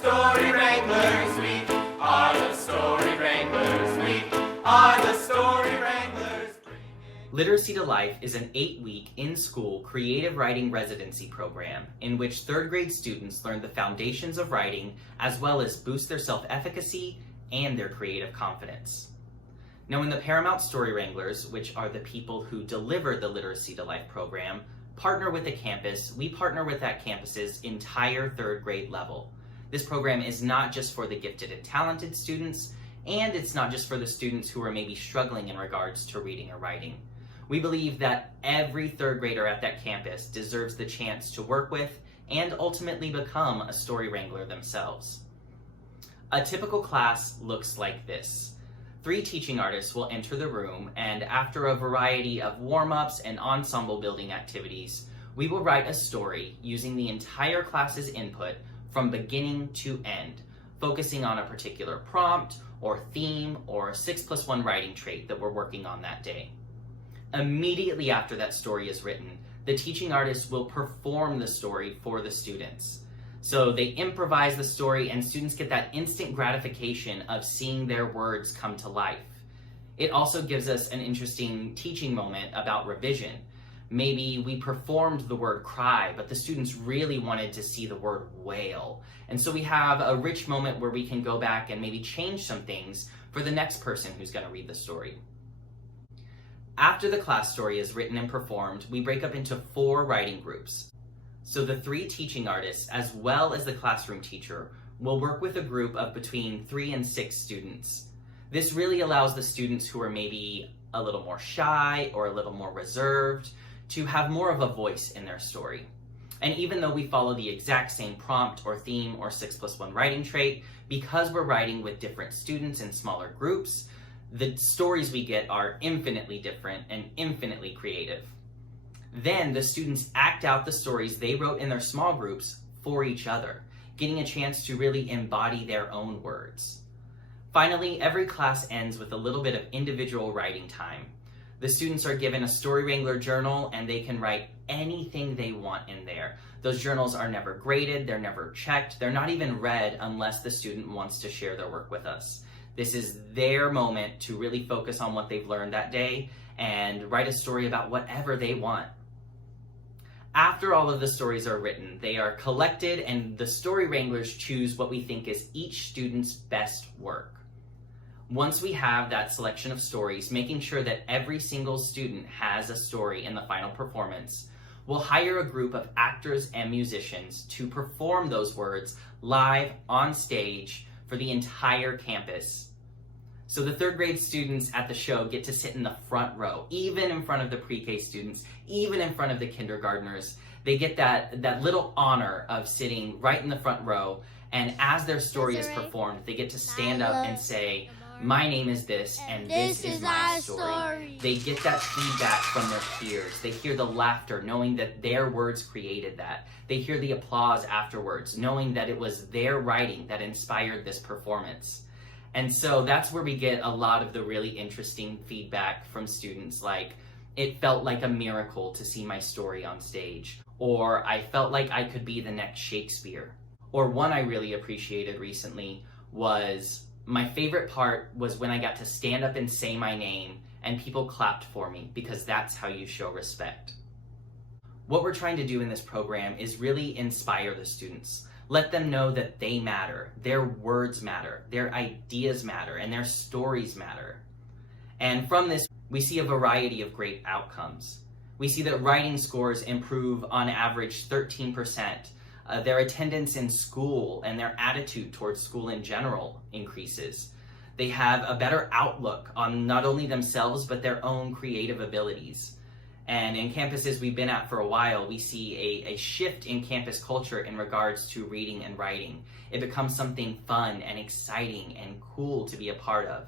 Story Wranglers, we are the Story Wranglers, we are the Story Wranglers. Literacy to Life is an 8-week in-school creative writing residency program in which third grade students learn the foundations of writing as well as boost their self-efficacy and their creative confidence. Now, in the Paramount Story Wranglers, which are the people who deliver the Literacy to Life program, partner with the campus, we partner with that campus's entire third grade level. This program is not just for the gifted and talented students, and it's not just for the students who are maybe struggling in regards to reading or writing. We believe that every third grader at that campus deserves the chance to work with and ultimately become a Story Wrangler themselves. A typical class looks like this. 3 teaching artists will enter the room, and after a variety of warm-ups and ensemble building activities, we will write a story using the entire class's input from beginning to end, focusing on a particular prompt or theme or 6+1 writing trait that we're working on that day. Immediately after that story is written, the teaching artists will perform the story for the students. So they improvise the story and students get that instant gratification of seeing their words come to life. It also gives us an interesting teaching moment about revision. Maybe we performed the word cry, but the students really wanted to see the word wail. And so we have a rich moment where we can go back and maybe change some things for the next person who's going to read the story. After the class story is written and performed, we break up into 4 writing groups. So the 3 teaching artists, as well as the classroom teacher, will work with a group of between 3 and 6 students. This really allows the students who are maybe a little more shy or a little more reserved to have more of a voice in their story. And even though we follow the exact same prompt or theme or 6+1 writing trait, because we're writing with different students in smaller groups, the stories we get are infinitely different and infinitely creative. Then the students act out the stories they wrote in their small groups for each other, getting a chance to really embody their own words. Finally, every class ends with a little bit of individual writing time. The students are given a Story Wrangler journal and they can write anything they want in there. Those journals are never graded, they're never checked, they're not even read unless the student wants to share their work with us. This is their moment to really focus on what they've learned that day and write a story about whatever they want. After all of the stories are written, they are collected and the Story Wranglers choose what we think is each student's best work. Once we have that selection of stories, making sure that every single student has a story in the final performance, we'll hire a group of actors and musicians to perform those words live on stage for the entire campus. So the third grade students at the show get to sit in the front row, even in front of the pre-K students, even in front of the kindergartners. They get that little honor of sitting right in the front row, and as their story is performed, they get to stand up and say, "My name is this, and this is my story." They get that feedback from their peers. They hear the laughter, knowing that their words created that. They hear the applause afterwards, knowing that it was their writing that inspired this performance. And so that's where we get a lot of the really interesting feedback from students, like, "It felt like a miracle to see my story on stage," or "I felt like I could be the next Shakespeare." Or one I really appreciated recently was, "My favorite part was when I got to stand up and say my name and people clapped for me because that's how you show respect." What we're trying to do in this program is really inspire the students. Let them know that they matter, their words matter, their ideas matter, and their stories matter. And from this, we see a variety of great outcomes. We see that writing scores improve on average 13%. Their attendance in school and their attitude towards school in general increases. They have a better outlook on not only themselves, but their own creative abilities. And in campuses we've been at for a while, we see a shift in campus culture in regards to reading and writing. It becomes something fun and exciting and cool to be a part of.